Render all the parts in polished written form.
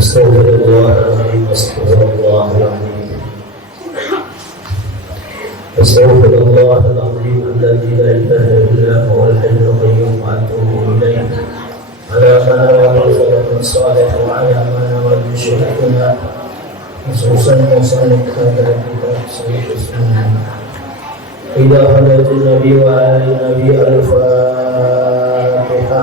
استغفر الله العظيم استغفر الله العظيم استغفر الله العظيم الذي لا اله الا هو الحي القيوم واتوب اليه على ما نوى من صالح وعلى ما نوى من شركنا خصوصا وصالح هذا الكتاب صحيح السنه الى حضره النبي وعلى النبي الفاتحه.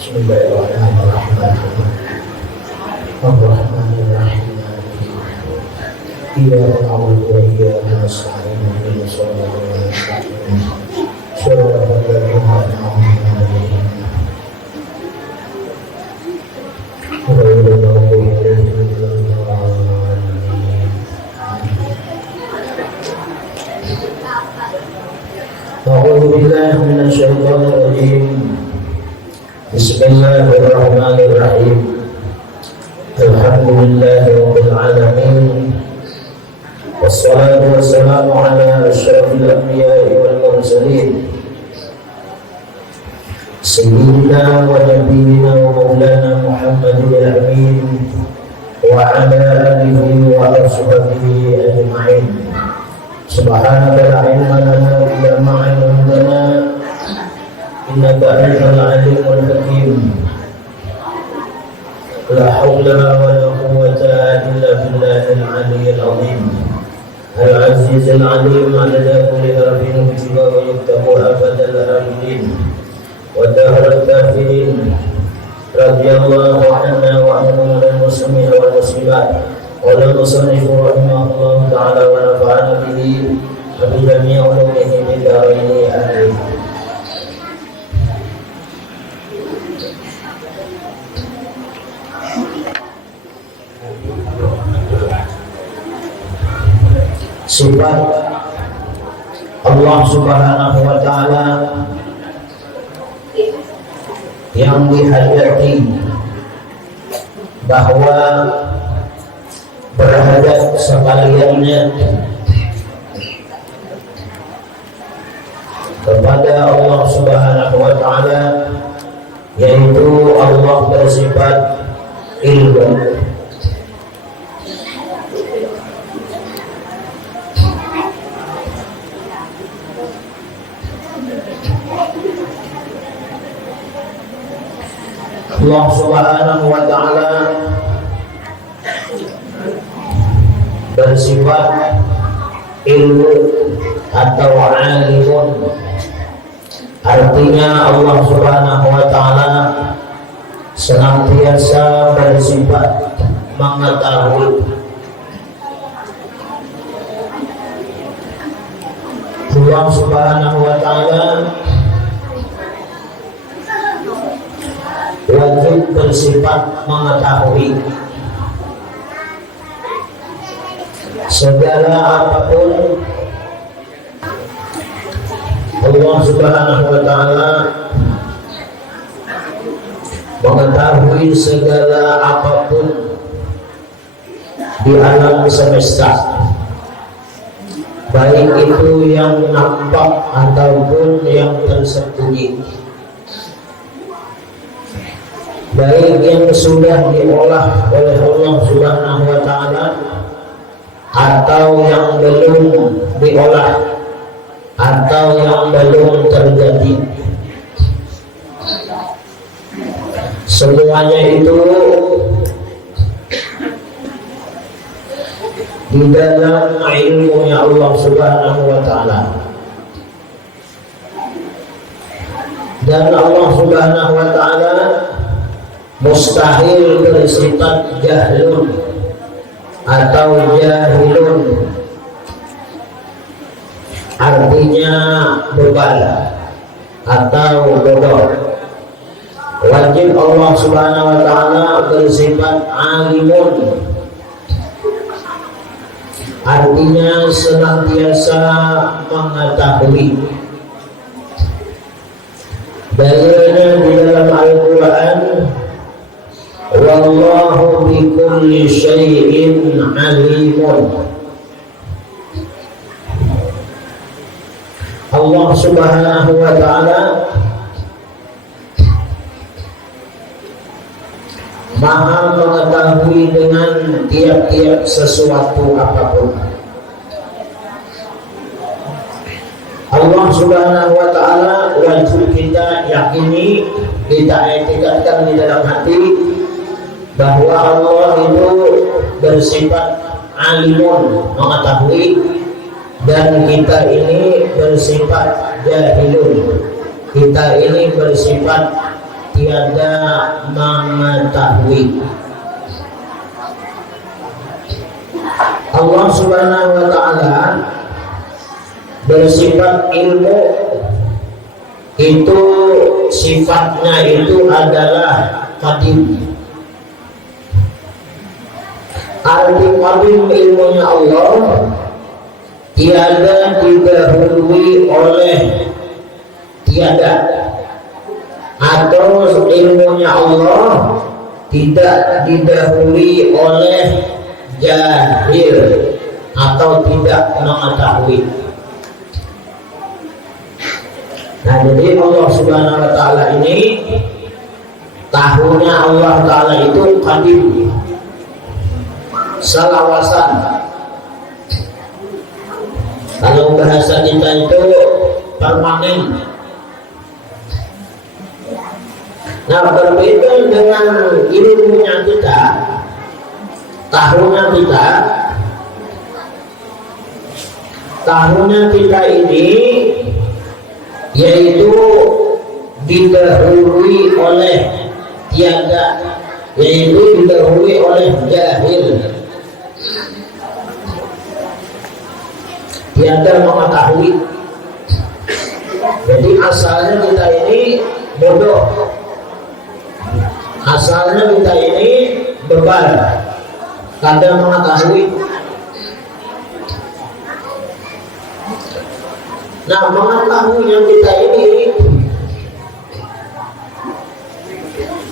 Bismillahirrahmanirrahim. Ar-Rahmanir-Rahim. Iyyaka na'budu wa iyyaka nasta'in. Ihdinas siratal mustaqim. Shiratal ladzina an'amta 'alaihim ghairil maghdubi 'alaihim waladdallin. A'udzu billahi minasy syaithanir rajim. Bismillahirrahmanirrahim. Alhamdulillahi rabbil alamin. Wassalatu wassalamu ala asyrafil anbiya'i wal mursalin سيدنا ونبينا ومولانا محمد الأمين وعلى آله وأصحابه أجمعين. سبحانك لا علم لنا إلا ما علمتنا إنك أنت العليم الحكيم. لا حول ولا قوة إلا بالله العلي العظيم العزيز العليم عدد كل حرف يكتب ويكتب أبد الآمنين ودهر الكافرين. رضي الله عنا وعنهم المسلمين والمسلمات. قال المصنف رحمه الله تعالى ونفعنا به وبجميع علومه في الدارين آمين. Sifat Allah Subhanahu wa Ta'ala yang dihayati bahwa berhadap sekaliannya kepada Allah Subhanahu wa Ta'ala, yaitu Allah bersifat ilmu. Allah Subhanahu wa Ta'ala bersifat ilmu atau alimun. Artinya Allah Subhanahu wa Ta'ala senantiasa bersifat mengetahui. Allah Subhanahu wa Ta'ala wajib bersifat mengetahui segala apapun. Allah Subhanahu wa Ta'ala mengetahui segala apapun di alam semesta, baik itu yang nampak ataupun yang tersembunyi, baik yang sudah diolah oleh Allah Subhanahu wa Ta'ala atau yang belum diolah atau yang belum terjadi. Semuanya itu di dalam ilmunya Allah Subhanahu wa Ta'ala. Dan Allah Subhanahu wa Ta'ala mustahil bersifat jahlun atau jahilun, artinya bebal atau bodoh. Wajib Allah Subhanahu wa Ta'ala bersifat alimun, artinya senantiasa mengetahui. Dalilnya di dalam Al-Quran, wallahu bikulli syai'in alimun. Allah Subhanahu wa Ta'ala Maha mengetahui dengan tiap-tiap sesuatu apapun. Allah Subhanahu wa Ta'ala wajib kita yakini, kita etikatkan di dalam hati bahwa Allah itu bersifat alimun, mengetahui, dan kita ini bersifat jahilun, kita ini bersifat tiada mengetahui. Allah Subhanahu wa Ta'ala bersifat ilmu, itu sifatnya itu adalah qadim. Arti qadim ilmunya Allah tiada didahului oleh tiada, atau ilmunya Allah tidak didahului oleh jahil atau tidak mengetahui. Nah, jadi Allah Subhanahu wa taala ini tahunya Allah taala itu qadim, salawasan. Kalau bahasa kita itu permanen. Nah, berbeda dengan ilmunya kita, tahunya kita ini yaitu didahului oleh tiada, yaitu didahului oleh jahil, tiada mengetahui. Jadi asalnya kita ini bodoh, asalnya kita ini bebal, kada mengetahui. Nah, mengetahui yang kita ini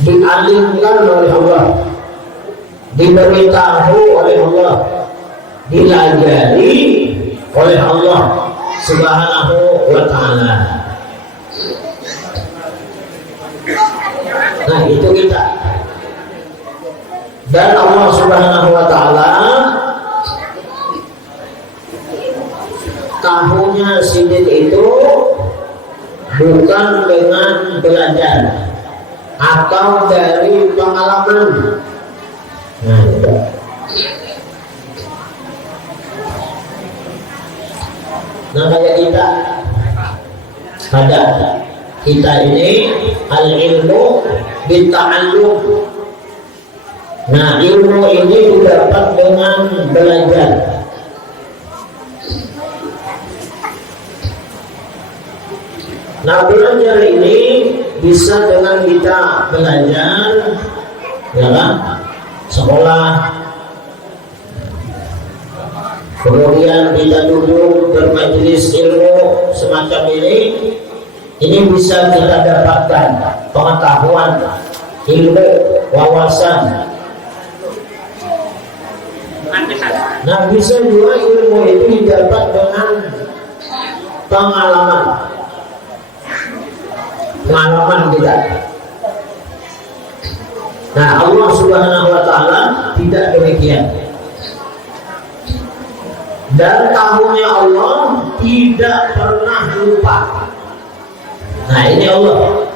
dialimkan oleh Allah, diberitahu oleh Allah, dilajari oleh Allah Subhanahu wa ta'ala. Nah, itu kita. Dan Allah Subhanahu wa ta'ala tahunya sidik itu bukan dengan belajar atau dari pengalaman. Nah, itu. Nah, kayak kita ini al-ilmu bita'allum. Nah, ilmu ini didapat dengan belajar. Nah, belajar ini bisa dengan kita belajar, ya kan? Sekolah, kemudian kita duduk bermajelis ilmu semacam ini bisa kita dapatkan pengetahuan, ilmu, wawasan. Nah, bisa juga ilmu itu didapat dengan pengalaman kita. Nah, Allah Subhanahu wa ta'ala tidak demikian. Dan tahunya Allah tidak pernah lupa. Nah, ini Allah.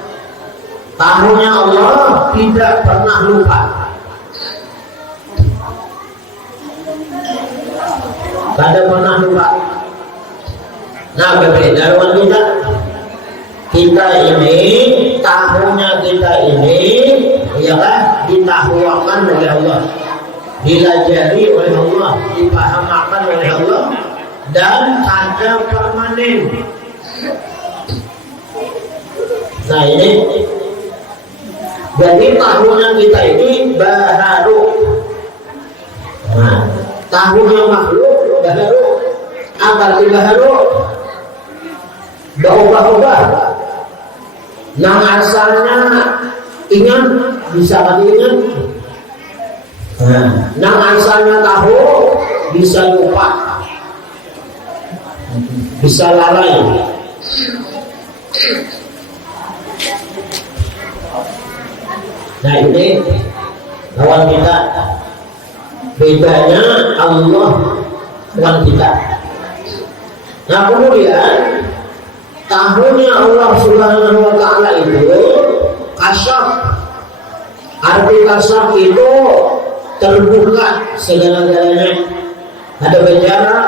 Tahunya Allah tidak pernah lupa. Tidak pernah lupa. Nah, berbeda dengan kita ini, tahunya kita ini, ya kan, ditahuakan oleh Allah, dilajari oleh Allah, dipahamakan oleh Allah, dan ada permanen. Nah, ini jadi tahunya kita ini baharu. Nah, tahunya makhluk baharu. Apa arti baharu? Berubah-ubah. Yang asalnya ingat bisa kan ingat. Yang asalnya tahu bisa lupa, bisa lalai. Nah, ini lawan kita. Bedanya Allah lawan kita. Nah, kemudian tahunya Allah Subhanahu wa ta'ala itu kasyaf. Arti kasyaf itu terbuka segala-galanya. Ada bicara,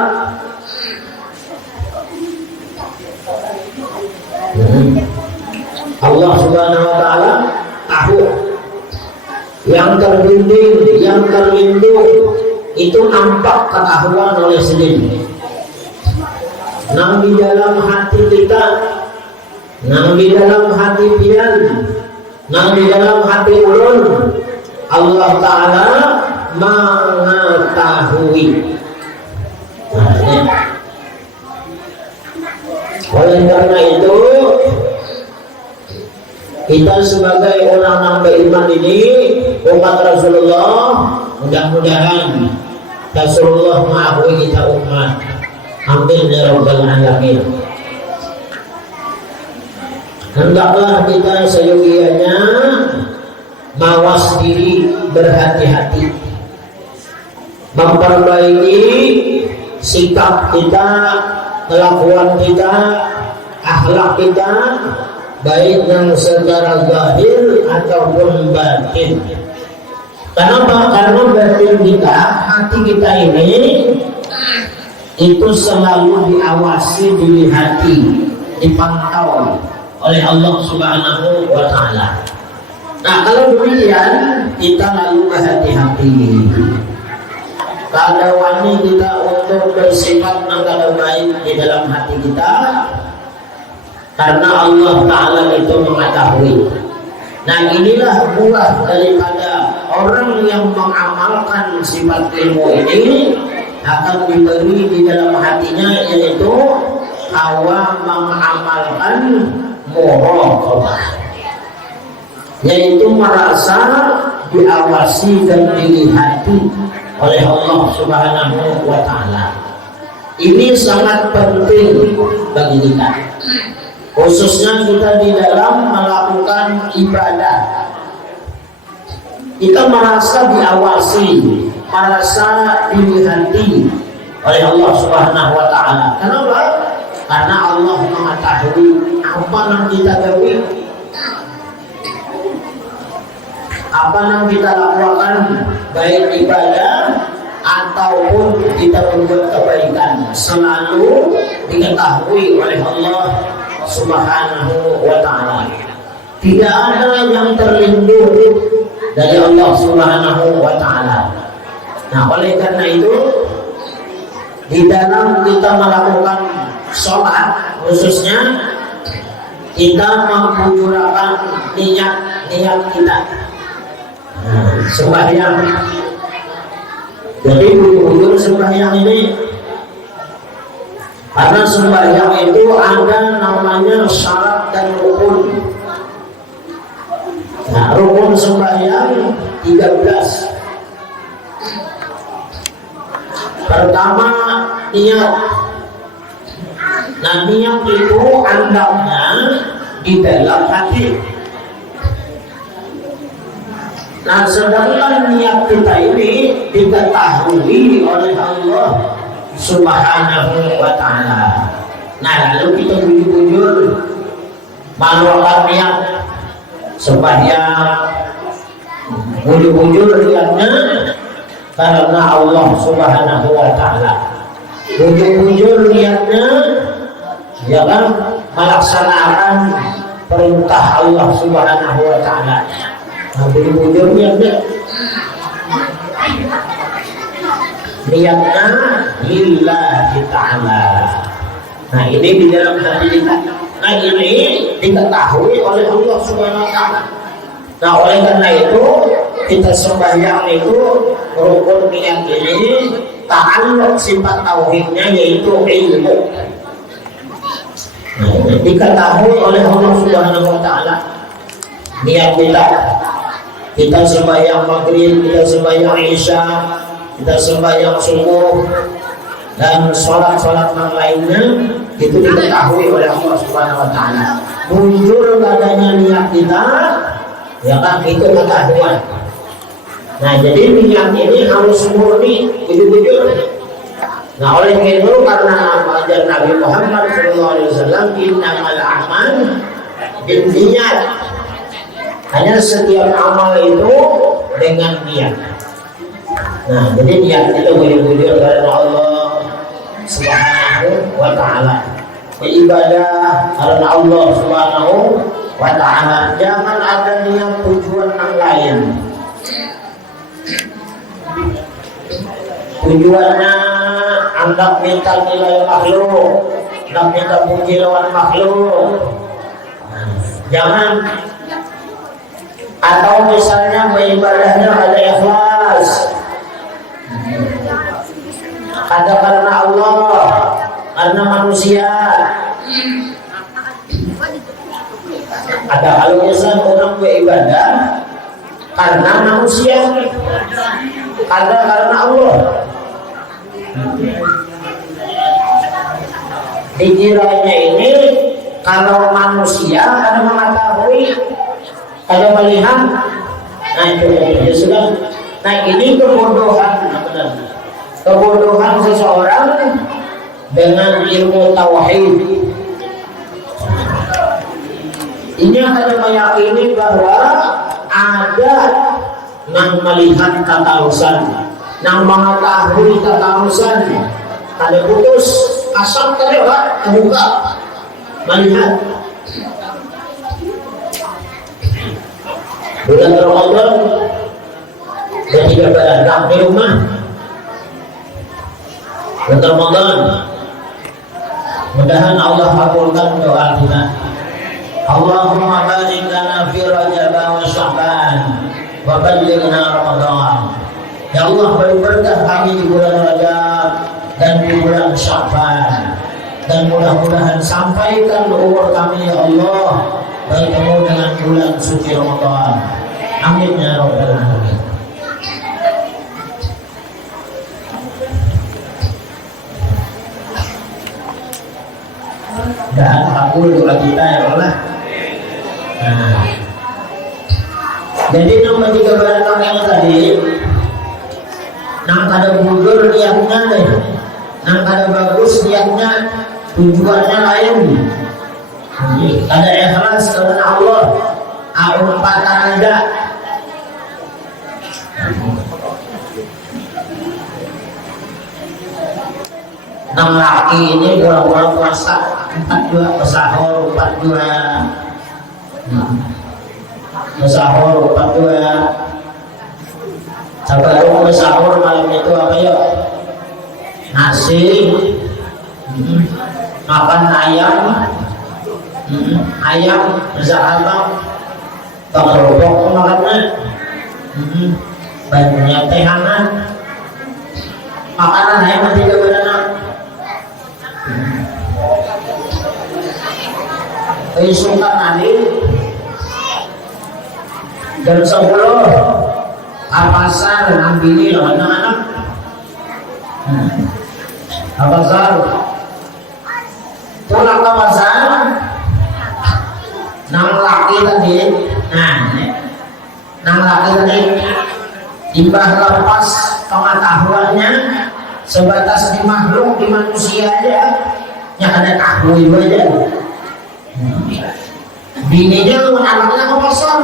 Allah Subhanahu wa ta'ala tahu. Yang terbimbing, yang terlindung itu nampak ketahuan oleh sendiri. Nang di dalam hati kita, nang di dalam hati pian, nang di dalam hati ulun, Allah Ta'ala mengetahui. Oleh karena itu, kita sebagai orang yang beriman ini, umat Rasulullah, mudah-mudahan Rasulullah mengakui kita umat. Amin ya rabbal alamin. Hendaklah kita seyogianya mawas diri, berhati-hati, memperbaiki sikap kita, kelakuan kita, akhlak kita, baik yang secara zahir ataupun batin. Kenapa? Karena batin kita, hati kita ini itu selalu diawasi, dilihati, dipantau oleh Allah Subhanahu wa Ta'ala. Nah, kalau demikian kita lalu berhati-hati. Kada wani kita untuk bersifat angkara baik di dalam hati kita, karena Allah Ta'ala itu mengetahui. Nah, inilah buah daripada orang yang mengamalkan sifat ilmu ini akan diberi di dalam hatinya, yaitu hawa mengamalkan muraqabah, yaitu merasa diawasi dan dilihati oleh Allah Subhanahu wa Ta'ala. Ini sangat penting bagi kita, khususnya kita di dalam melakukan ibadah. Kita merasa diawasi, merasa dilihati oleh Allah Subhanahu wa Ta'ala. Kenapa? Karena Allah mengetahui apa yang kita gawe, apa yang kita lakukan, baik ibadah ataupun kita berbuat kebaikan, selalu diketahui oleh Allah Subhanahu wa Ta'ala. Tidak ada yang terlindung dari Allah Subhanahu wa Ta'ala. Nah, oleh karena itu di dalam kita melakukan sholat, khususnya kita menghujurkan niat kita. Sembahyang. Jadi bujur sembahyang ini, karena sembahyang itu ada namanya syarat dan rukun. Nah, rukun sembahyang 13. Pertama, niat. Nah, niat itu andalnya di dalam hati. Nah, sedangkan niat kita ini diketahui oleh Allah Subhanahu wa Ta'ala. Nah, lalu kita bujur-bujur melakukan niat sembahyang, bujur-bujur niatnya karena Allah Subhanahu wa Ta'ala. Bujur-bujur niatnya ya kan melaksanakan perintah Allah Subhanahu wa Ta'ala. Nah, bujur niatnya lillahi ta'ala. Nah, ini di dalam hati kita. Nah, ini diketahui oleh Allah Subhanahu wa Ta'ala. Nah, oleh karena itu kita sembahyang itu rukun niat ini ta'alluq sifat tauhidnya, yaitu ilmu. Nah, diketahui oleh Allah Subhanahu wa Ta'ala. Niat kita sembahyang maghrib, kita sembahyang isya, kita sembahyang subuh, dan sholat-sholat yang lainnya itu diketahui oleh Allah Subhanahu wa Ta'ala. Muncul adanya niat kita, ya kan, itu ketahuan. Nah, jadi niat ini harus murni, jujur. Nah, oleh itu karena ajaran Nabi Muhammad SAW, innamal a'mal binniyat. Hanya setiap amal itu dengan niat. Nah, jadi niat itu bujur karena Allah Subhanahu wa Ta'ala. Ibadah karena Allah Subhanahu wa Ta'ala. Jangan ada niat tujuan yang lain. Tujuannya hendak minta nilai makhluk, hendak minta puji lawan makhluk. Jangan. Atau misalnya beribadahnya ada ikhlas, ada karena Allah, karena manusia. Ada kalau misalnya orang beribadah karena manusia, ada karena Allah. Dikiranya ini Kalau manusia ada mengetahui, ada melihat, nah itu ya sudah. Nah ini kebodohan seseorang dengan ilmu tauhid. Ini akan meyakini bahwa ada yang melihat katarusan, yang mengetahui katarusan, ada putus asap terlewat terbuka melihat. Bulan Ramadan ketika berada di rumah, bulan Ramadan, mudah-mudahan Allah kabulkan doa kita. Allahumma barik lana fi Rajab wa Sya'ban wa ballighna Ramadan. Ya Allah, beri berkah kami di bulan Rajab dan di bulan Sya'ban, dan mudah-mudahan sampaikan umur kami ya Allah bertemu dengan bulan suci Ramadan. Amin ya rabbal alamin. Dan aku doa kita ya Allah. Nah, jadi nomor 3 barang yang tadi, nang kada budur niatnya deh, nang kada bagus niatnya, tujuannya lain. Kada ikhlas karena Allah, umpatan ada. Nang laki ini pulang-pulang puasa 42 pesahor 42 pesahor 42 sabarung pesahor malam itu apa ya, nasi, makan ayam, ayam bersahabat kerupuk makannya, banyak teh hangat, makanan ayam nanti ke badan. Isukan nanti jam 10 pasar nambini loh anak-anak. Pasar pulang ke pasar, nang laki tadi, nang laki tadi imbah lepas pengetahuannya sebatas di makhluk, di manusia aja, yang ada tahu ibu aja. Bininya anaknya ke pasar,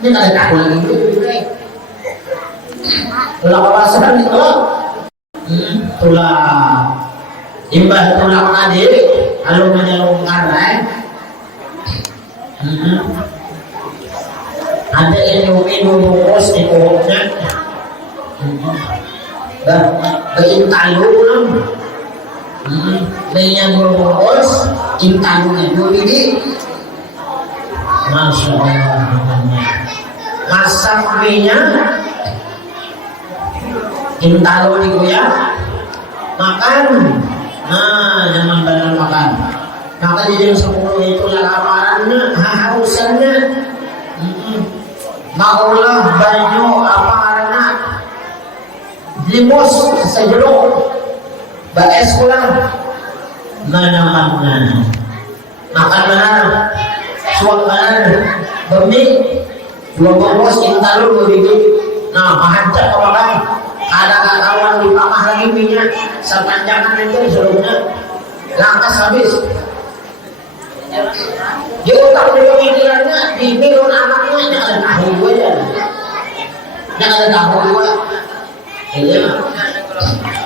ini ada tahu lagi itu. Pulang ke pasar itu, tulah imbah tulang tadi, lalu menyelung karai. Ada minum bungkus di koknya, berintalu nam, dengan bungkus, intalunya dua biji, masya Allah. Masak minyak, intalu digoyang, makan, jangan banyak makan. Maka di jam 10 itu lamarannya, hausannya. Maulah banyu apa karena limus sejeluk baes pulang mana makan mana suap mana bermi dua bungkus intalu 2 biji. Nah mahancak makan ada kawan di pamah lagi minyak sepanjangan itu sebelumnya langkas habis. Dia otak dia pemikirannya di minum anaknya yang ada tahu aja, yang ada tahu dua. Ini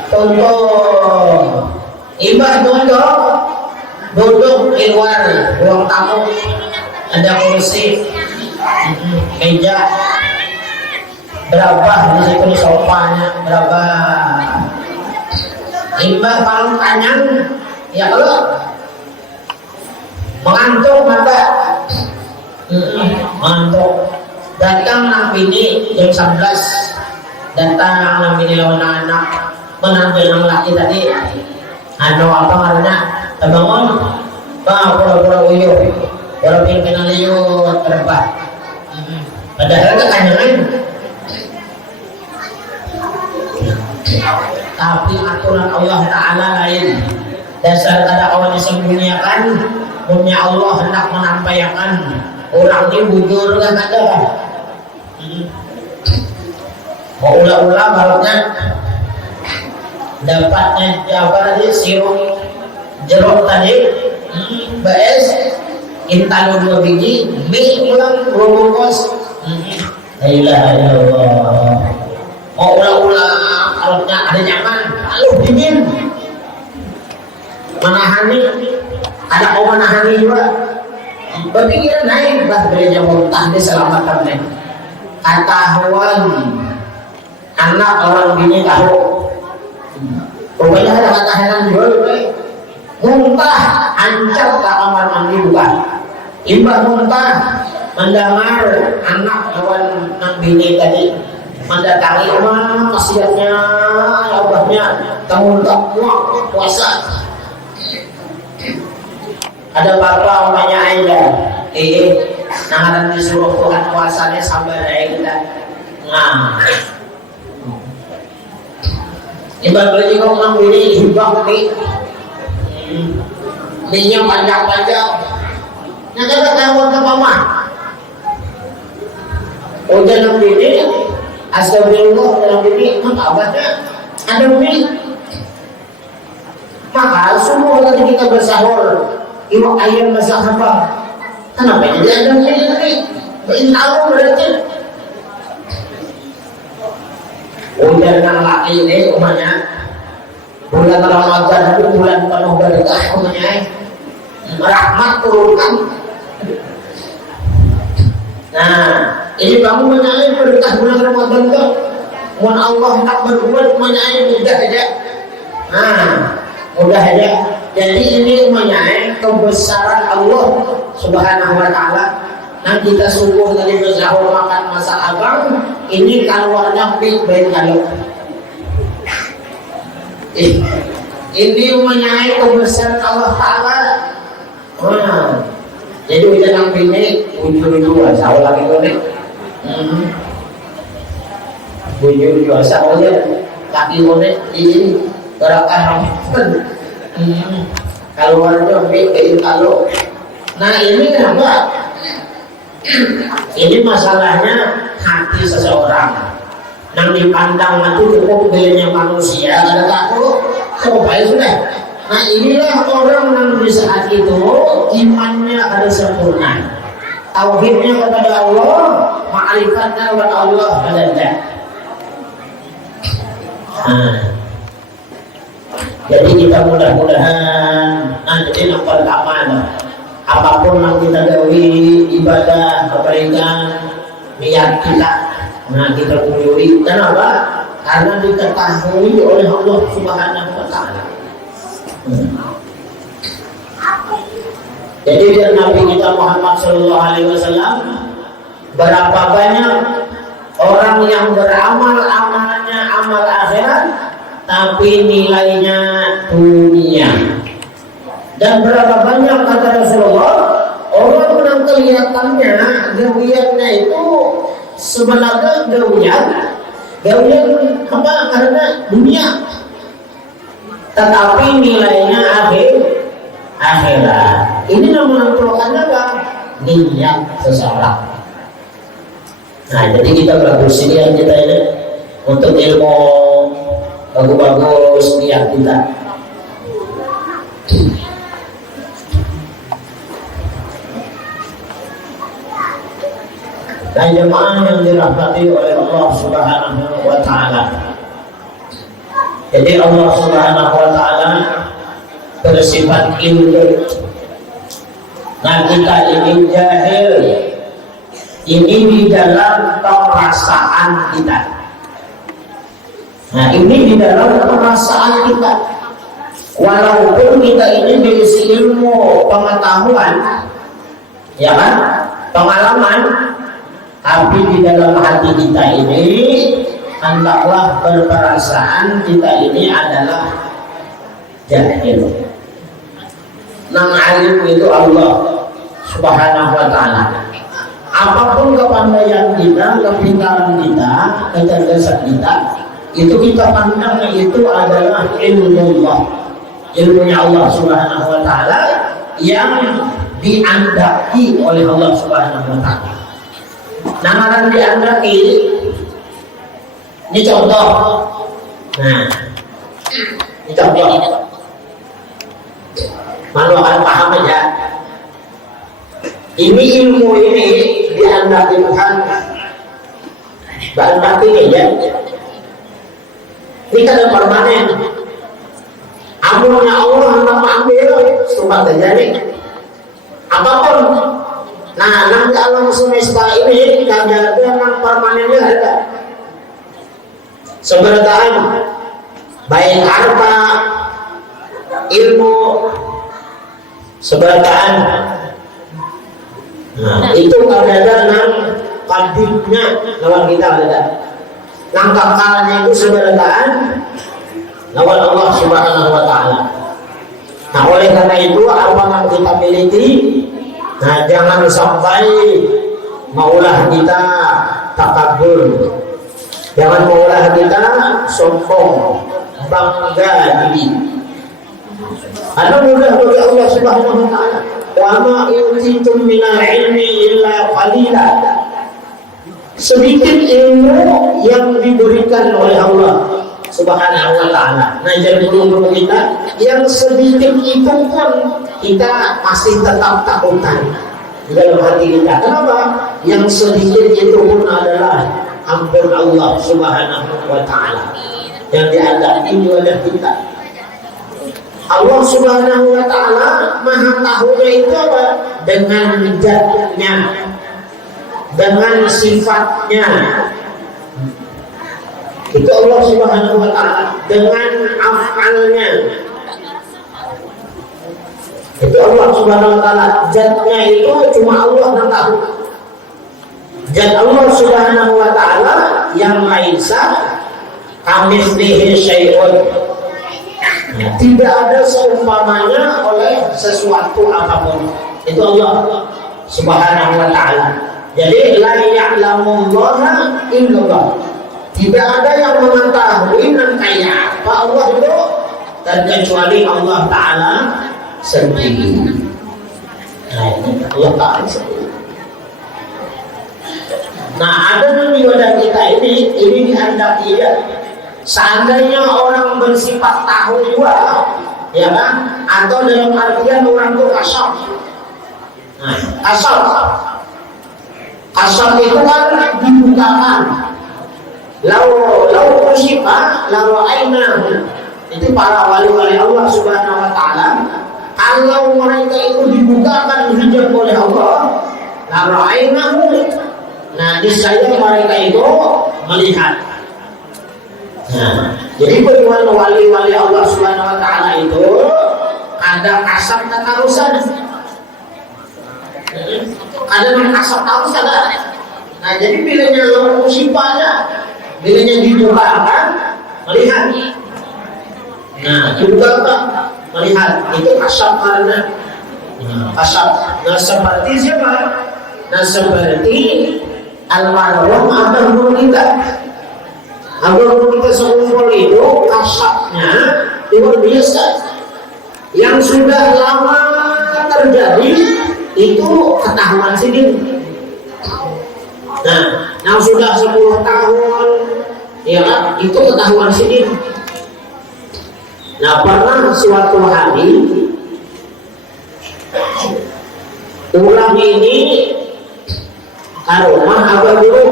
contoh imbah duduk di luar ruang tamu, ada kursi, meja, berapa di situ sofanya berapa. Imbah paling panjang ya kalau mengantuk maka mengantuk, datang nang bini jam 11, datang nang bini lawan anak menantu nang laki tadi apa karena terbangun pura-pura uyuh pura pingin liut terdepan padahal kekanyangan, tapi aturan Allah Ta'ala lain. Dasar kada kawan disembunyikan punya Allah hendak menampaikan orang ini bujur kan ada. Mau ulah-ulah barunya dapatnya apa tadi sirup jeruk tadi BS intan 2 biji mie ulang 2 bungkus. La ilaha illallah. Mau ulah-ulah kalaunya ada nyaman lalu dingin menahani ada kau menahani juga berpikiran naik bah gereja muntah diselamatkan nih ketahuan anak orang bini tahu pokoknya ada ketahanan juga muntah ancap ke kamar mandi bukan imbah muntah mendengar anak kawan nang bini tadi mendatangi rumah kasihannya abahnya muntah puasa ada bapak umanya Aida nah disuruh Tuhan puasanya sampai Aida nah imbang beli kok nang bini imbang minyak panjang-panjang nyata kawan ke mama udah nang bini astagfirullah dalam bini maka abadnya ada bini maka semua ketika kita bersahur iwak ayam masak apa kenapa jadi ada bini tadi beritahu berarti udah nang laki ini umumnya bulan Ramadan itu bulan penuh berkah umumnya rahmat turunkan. Nah ini kamu menyalin berkah bulan Ramadan itu mohon Allah tak berbuat menyalin mudah aja. Nah mudah aja. Jadi ini menyalin kebesaran Allah Subhanahu Wa Taala. Nah kita subuh tadi bersahur makan masak abang ini keluarnya baik kalau ini menyalin kebesaran Allah Taala. Jadi kita nang bini bujur asal lagi tu ni. Bujur asal aja laki tu ni ini gerakan keluar tu ambil kalau. Nah ini kenapa? Ini masalahnya hati seseorang. Nang dipandang itu cukup gayanya manusia ada takut supaya sudah. Nah inilah orang yang di saat itu imannya ada sempurna, tauhidnya kepada Allah, ma'rifatnya kepada Allah ada. Jadi kita mudah-mudahan nanti yang pertama apapun yang kita gawi ibadah kebaikan niat kita, nah kita kunjungi. Kenapa? Karena diketahui oleh Allah Subhanahu Wa Taala. Jadi dari Nabi kita Muhammad Sallallahu Alaihi Wasallam berapa banyak orang yang beramal amalnya amal akhirat tapi nilainya dunia, dan berapa banyak kata Rasulullah orang yang kelihatannya gawiannya itu sebenarnya gawian apa karena dunia tetapi nilainya akhirat. Ini yang menentukan apa? Niat seseorang. Nah, jadi kita bagus ini yang kita ini untuk ilmu bagus-bagus niat kita. Dan jemaah yang dirahmati oleh Allah Subhanahu Wa Taala. Jadi Allah Subhanahu Wa Taala bersifat induk. Nah kita ini jahil, ini di dalam perasaan kita. Nah ini di dalam perasaan kita. Walaupun kita ini berisi ilmu pengetahuan, ya kan, pengalaman, tapi di dalam hati kita ini hendaklah berperasaan kita ini adalah jahil. Nang alim itu Allah Subhanahu Wa Taala. Apapun kepandaian kita, kepintaran kita, kecerdasan kita, itu kita pandang itu adalah ilmu Allah, ilmunya Allah Subhanahu Wa Taala. yang diandaki oleh Allah Subhanahu wa taala. Nama diandaki ini contoh. Nah, ini contoh. Malu akan paham aja. Ini ilmu ini diandaki Tuhan. Diandaki ya. Ini kan permanen. Amunnya Allah hendak mengambil sempat terjadi apapun. Nah, nanti alam semesta ini kadang yang permanennya ada. Seberataan baik harta, ilmu, seberataan. Nah, itu kadang nang kadipnya lawan kita ada. Nang kakalnya itu seberataan lawan Allah Subhanahu wa taala. Nah, oleh karena itu apa yang kita miliki, nah jangan sampai maulah kita takabur. Jangan maulah kita sombong, bangga diri. Ada mudah bagi Allah Subhanahu wa taala. Wa ma utitum minal ilmi illa qalila. Sedikit ilmu yang diberikan oleh Allah Subhanahu wa taala. Nah, jadi guru kita yang sedikit itu pun kita masih tetap takutan di dalam hati kita. Kenapa? Yang sedikit itu pun adalah ampun Allah Subhanahu wa taala yang diadakan di wajah kita. Allah Subhanahu wa taala Maha tahunya itu apa? Dengan zatnya, dengan sifatnya. Itu Allah Subhanahu wa taala dengan afalnya. Itu Allah Subhanahu wa taala, zatnya itu cuma Allah yang tahu. Zat Allah Subhanahu wa taala yang laisa kamitslihi syai'un. Tidak ada seumpamanya oleh sesuatu apapun. Itu Allah Subhanahu wa taala. Jadi la ya'lamullaha illallah. Tidak ada yang mengetahui dan kayak apa Allah itu terkecuali Allah Ta'ala sendiri. Nah, Allah Ta'ala sendiri. Nah, ada di wadah kita ini dihendaki ya. Seandainya orang bersifat tahu juga, ya kan? Atau dalam artian orang itu kasar. Nah, kasar itu kan dibukakan. Lau musibah, lau aina. Itu para wali-wali Allah Subhanahu wa taala. Kalau mereka itu dibukakan hijab oleh Allah, lau aina. Nah, niscaya mereka itu melihat. Nah, jadi bagaimana wali-wali Allah Subhanahu wa taala itu ada kasar ketarusan. Ada yang kasar tarusan. Nah, jadi bilanya lau musibahnya bilanya dibukakan melihat. Nah, dibukakan melihat itu kasar karena kasar. Nah, seperti siapa? Nah, seperti almarhum abah guru kita. Abah guru kita sekumpul itu kasarnya luar biasa. Yang sudah lama terjadi itu ketahuan sendiri. Nah, yang sudah 10 tahun, ya kan, itu ketahuan sendiri. Nah, pernah suatu hari, ulang ini ke rumah abah guru.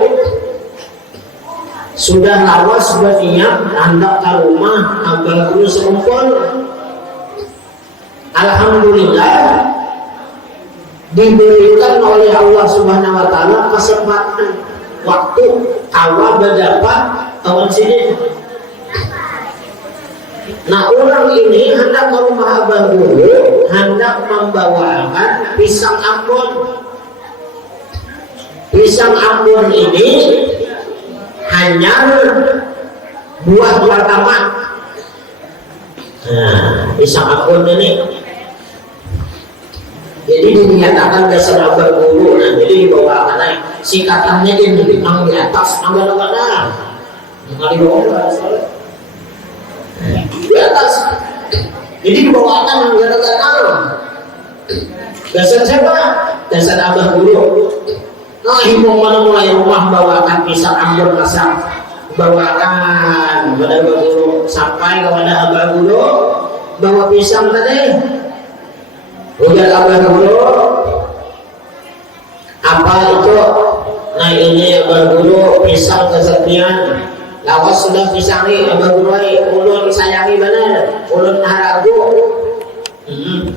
Sudah lama sudah niat hendak ke rumah abah guru sekumpul. Alhamdulillah diberikan oleh Allah Subhanahu wa taala kesempatan waktu awal berdapat tahun sini. Nah, orang ini hendak ke rumah abah guru, hendak membawakan pisang ambon. Pisang ambon ini hanya buah pertama. Nah, pisang ambon ini jadi dinyatakan dasar abah guru. Nah, jadi dibawakan naik singkatannya ini dipang di atas anggar-anggar. Yang di bawah di atas. Jadi dibawakan anggar-anggar. Dasar siapa? Dasar abah guru. Nah, ibu mana mulai rumah bawakan pisang ambon masak, bawakan kepada abah guru, sampai kepada abah guru bawa pisang tadi. Ujar abah guru, apa itu? Nah ini abah guru pisang kesekian. Lawas sudah pisang nih abah guru, ulun sayangi bener, ulun haragu.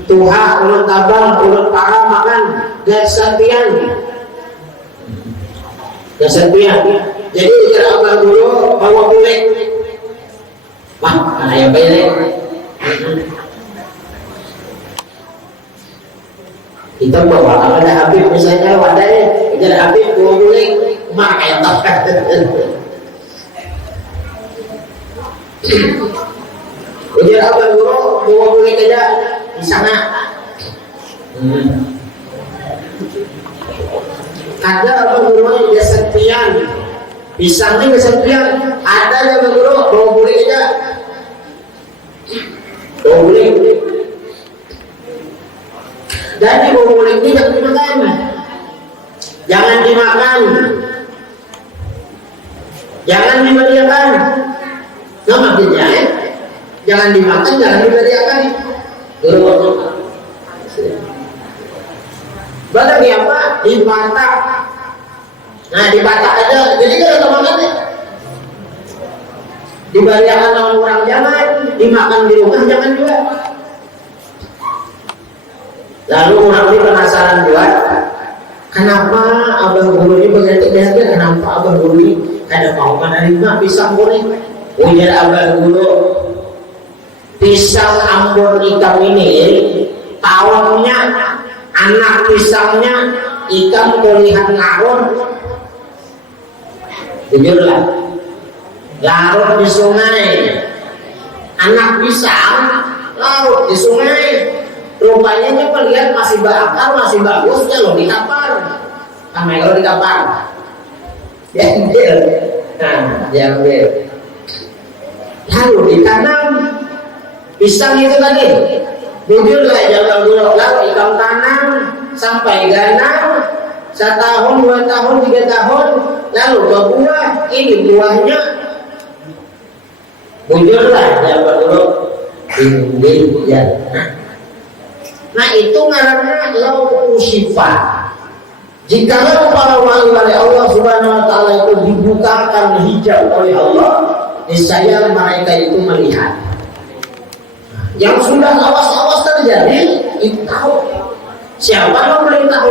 Tuhan ulun tabang, ulun para makan gasapian. Jadi jika abah dulu bawa kulit, wah, ayam ini. Kita bawa ada Habib misalnya, wadai, jadi Habib bawa kulit, mak ayam tak. Ujar abah dulu bawa kulit aja di sana. Ada abah guru kesepian, pisangnya kesepian. Ada abah guru bawa kulit aja, bawa kulit. Dan di bawa kulit ini jangan dimakan, jangan dimakan, jangan diberiakan. Nah maksudnya, jangan dimakan, jangan diberiakan. Guru badan di apa? Dibatak. Nah dibatak aja. Jadi kalau teman-teman diberiakan sama orang jangan, dimakan di rumah jangan juga. Lalu orang ini penasaran juga, kenapa abah guru ini begitu biasa? Kenapa abah guru ini ada mau menerima pisang goreng? Ujar abah guru, pisang ambon hitam ini tahunnya, anak pisangnya ikan kulihat larut, jujurlah, larut di sungai. Anak pisang larut di sungai, rupanya dia melihat masih berakar, masih bagus, ya loh dikapar. Kamai kalau dikapar, ya ambil, nah dia ambil. Lalu ditanam pisang itu tadi. Jujurlah jangan dulu, lalu ikam tanam sampai ganam 1 tahun, 2 tahun, 3 tahun, lalu berbuah. Ini buahnya. Jujurlah jangan dulu, ya. Nah itu ngarannya lau sifat. Jikalau para wali-wali Allah Subhanahu Wa Taala itu dibukakan hijab oleh Allah, niscaya mereka itu melihat. Yang sudah awas-awas terjadi, itu tahu. Siapa yang boleh tahu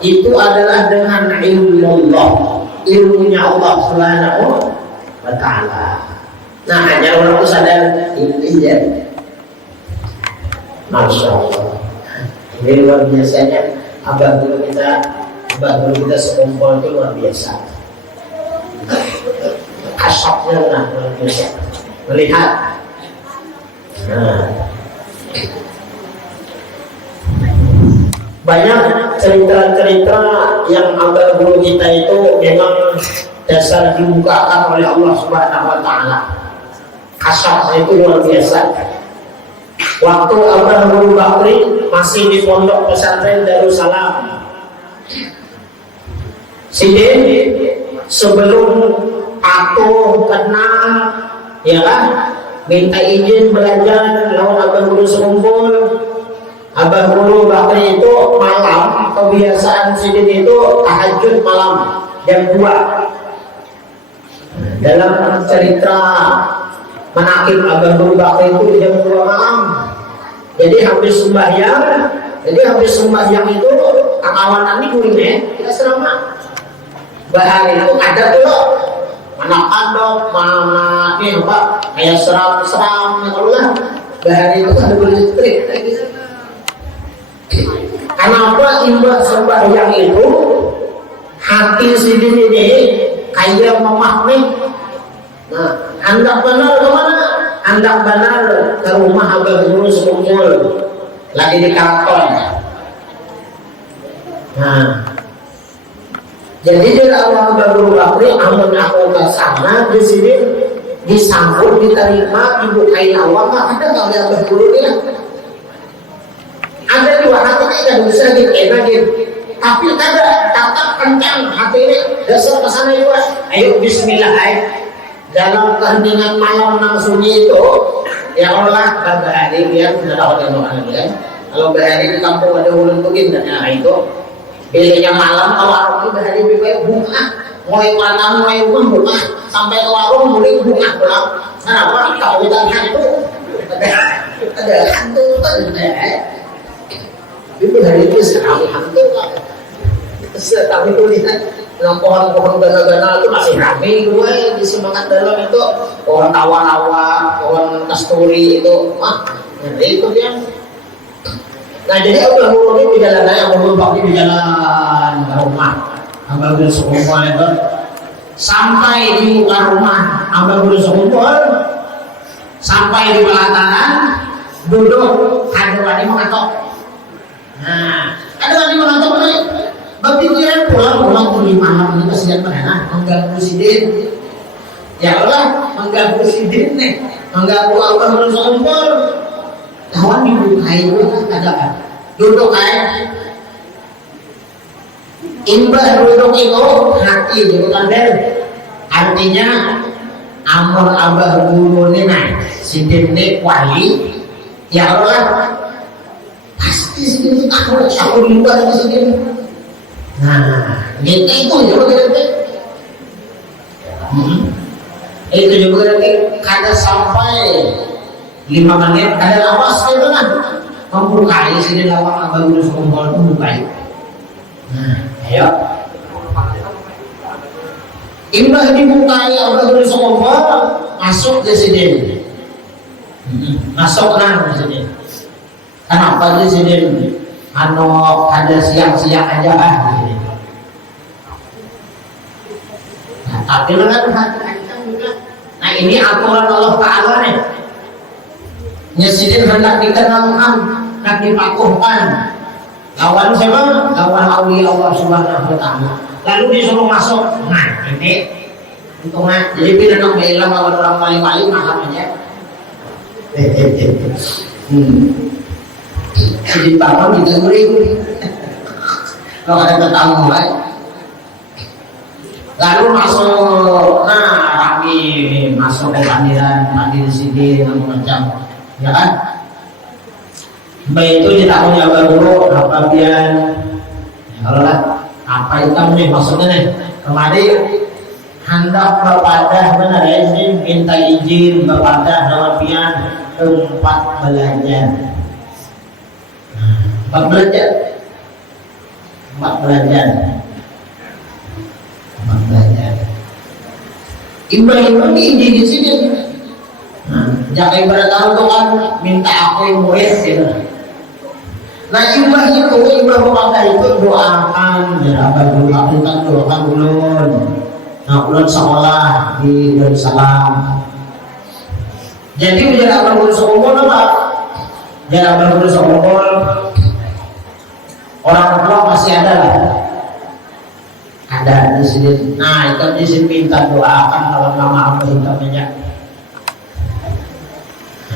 itu adalah dengan ilmu Allah, ilmunya Allah Subhanahu Wa Taala. Nah hanya orang itu sadar ini. Masya Allah. Ini luar biasanya abah guru kita sekumpul itu luar biasa. Asapnya luar biasa. Melihat. Nah, banyak cerita-cerita yang abah guru kita itu memang dasar dibukakan oleh Allah Subhanahu Wa Taala. Asapnya itu luar biasa. Waktu abah guru Bakri masih di pondok pesantren Darussalam, Sidin sebelum patuh kenal, ya kan? Minta izin belajar lawan abah guru sekumpul. Abah guru Bakri itu malam, kebiasaan Sidin itu tahajud malam jam 2. Dalam cerita menakib abah guru Bakri itu jam 2 malam. Jadi habis sembahyang itu kawanan ini kuringnya tidak selama. Bahari itu ada tuh mana kandok, mana ini apa kayak seram kalau lah. Bahari itu ada berlistrik. Kenapa imbas sembahyang itu hati Sidin ini kayak memahami? Nah, hendak benar kemana? Hendak benar ke rumah abah guru sekumpul lagi di kantor. Nah, jadi dari awal abah guru Bakri amun aku ke sana di sini disambut, diterima, dibukain awal, ada kali abah guru dia. Ada 2 hati kan bisa enak gitu. Tapi ada tatap kencang hati ini dasar kesana juga. Ayo Bismillah dalam keheningan malam nang sunyi itu ya Allah berbahari biar tidak dapat yang makan ya. Kalau berhari di kampung ada ulun begini nah itu pilihnya malam kalau warung berhari lebih bunga mulai malam mulai bunga sampai ke warung mulai bunga pulang. Kenapa? Kalau kita hantu ada hantu kan itu hari itu sekali hantu kan. Tapi tulisan dengan pohon-pohon gana-gana itu masih ramai gue di semangat dalam itu pohon tawa-tawa, pohon kasturi itu, itu dia. Nah jadi Allah mulai di jalan yang berbagi di jalan rumah, ambil beli sekumpul itu sampai di muka rumah, ambil beli sekumpul sampai di pelataran duduk ada wani mengatok. Nah ada wani mengatok nih. Berpikiran pulang di malam ini kesian mana mengganggu sidin ya Allah mengganggu sidin nih mengganggu Allah bersekumpul kawan dibukai juga katakan duduk imbah duduk itu hati jurukan del artinya amor abah guru ini sidin nih wali ya Allah pasti sidin aku lupa di sidin. Nah, itu juga berarti. Itu juga berarti kada sampai 5 menit kada lawas itu kan membukai sini lawang abang urus kumpul itu membukai. Nah, ayo. Imbah dibukai abang urus kumpul masuk ke sini. Masuk nang ke sini. Kenapa di sini? Ada siang-siang aja gitu. Nah, tapi dengan nah ini aturan Allah Ta'ala nih nyesidin hendak dikenalkan hendak dipakuhkan lawan siapa? Lawan awliya Allah Subhanahu Wa Ta'ala lalu disuruh masuk. Nah ini untuknya jadi bila nak bilang lawan orang wali-wali mahal aja jadi bangun kita gurih kalau ada tetamu lalu masuk kami masuk ke kehadiran hadir sini macam ya kan baik itu kita punya guru apa biar kalau lah apa itu nih maksudnya nih kemari hendak berpadah benar ya ini minta izin berpadah dalam pian tempat belajar. Tempat belajar. Imbah ini di sini. Jangan ibarat tahu kan minta aku yang murid gitu. Nah imbah rumah itu doakan, jangan doakan ulun. Nah ulun sekolah di Darussalam. Jadi menjadi ulun sekolah apa? Jangan ulun sekolah. Orang tua masih ada lah, ada di sini. Nah itu di sini minta doakan kalau nama apa hitamnya.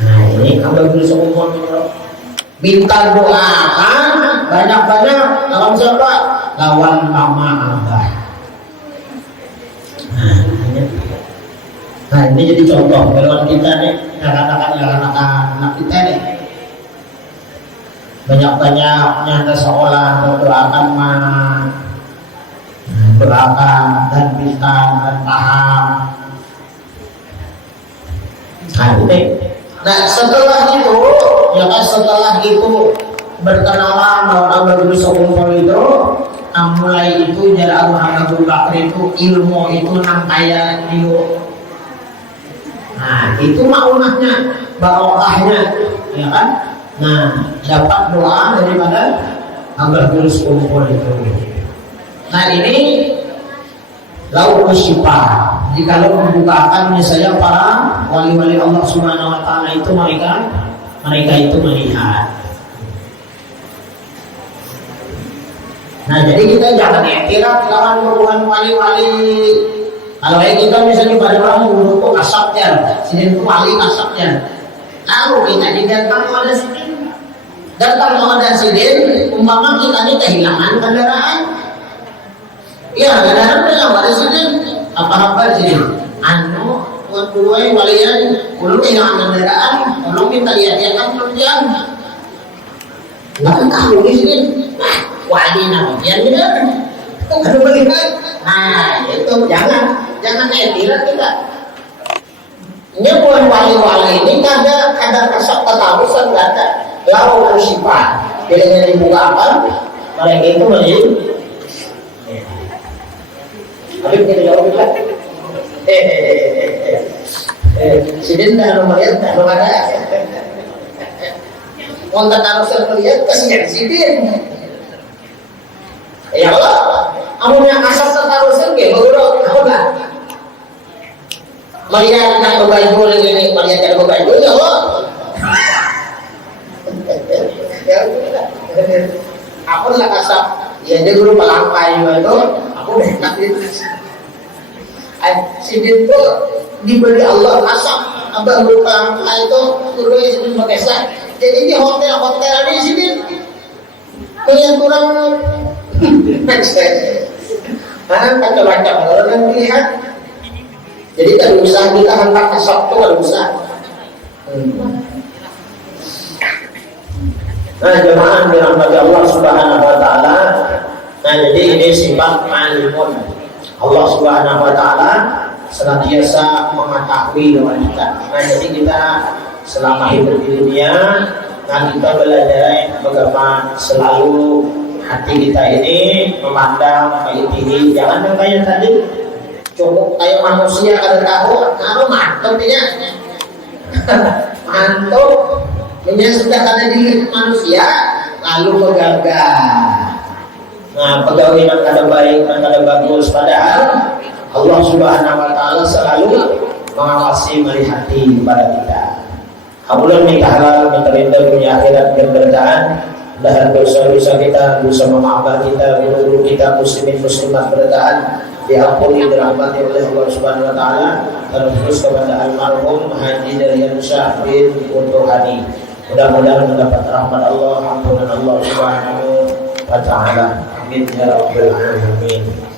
Nah ini kalau dulu seumur minta doakan banyak-banyak lawan siapa? Lawan mama abah. Nah ini jadi contoh lawan kita nih, katakan anak kita nih. Banyak-banyaknya ada sekolah berdoakan doakan dan bisa dan paham. Nah setelah itu ya kan setelah itu berkenalan orang baru sekumpul itu mulai itu jarak Abu Bakar itu ilmu itu nang kaya itu. Nah itu maunahnya barokahnya ya kan. Nah, dapat doa daripada hamba terus kumpul itu. Nah ini lauk syifa. Jika membukakan misalnya para wali-wali Allah Subhanahu Wa Taala itu mereka itu melihat. Nah jadi kita jangan iktiraf lawan hubungan wali-wali. Kalau kita misalnya pada orang menguruku kasapnya, sini itu wali kasapnya. Lalu kita didatang pada sini. Dan kalau ada insiden, umpama kita ini kehilangan kendaraan, ya kendaraan bilang ada insiden, apa-apa jadi anu kedua kalian belum kehilangan kendaraan, belum minta lihat-lihatkan pekerjaan, nggak tahu insiden, wajib namanya tidak, ada melihat, nah itu jangan edilan kita. Ini bukan wali-wali ini kada kasat ketahuan nggak ada. Lalu bersifat bilangnya dibuka apa mereka itu menjadi tapi kita jawab juga sidin dah melihat dah ada kontak harus melihat kasihan sidin ya Allah amunnya asal setarusan ke baguro apa enggak melihat nak baju ini melihat ada baju ya Allah aku nak asap ya dia guru pelangkai itu aku enak itu sidin itu diberi Allah asap abang guru pelangkai itu guru yang sidin berkesan jadi di hotel ini sidin punya kurang mana macam-macam orang lihat jadi tak usah kita hantar asap itu tak usah Nah jemaah dirahmati Allah Subhanahu Wa Taala. Nah jadi ini sifat alimun. Allah Subhanahu Wa Taala senantiasa mengetahui doa kita. Nah jadi kita selama hidup di dunia, nah kita belajar bagaimana selalu hati kita ini memandang baik tinggi. Jangan yang kayak tadi cukup kayak manusia kada tahu, kalau mantap ya, mantap. Ini sudah ada di manusia lalu bergagah. Nah, pegawai yang kada baik, yang kada bagus, padahal Allah Subhanahu Wa Taala selalu mengawasi melihati kepada kita. Hamulan minta halal, minta rindu dunia akhirat keberkahan, dan dosa-dosa kita, dosa mama abah kita, guru-guru kita, muslimin muslimat berkahan, diampuni dirahmati oleh Allah Subhanahu Wa Taala. Terus kepada almarhum Haji Daryan Syah bin Untuhani. Mudah-mudahan mendapat rahmat Allah, ampunan Allah Subhanahu Wa Taala. Amin ya rabbal alamin.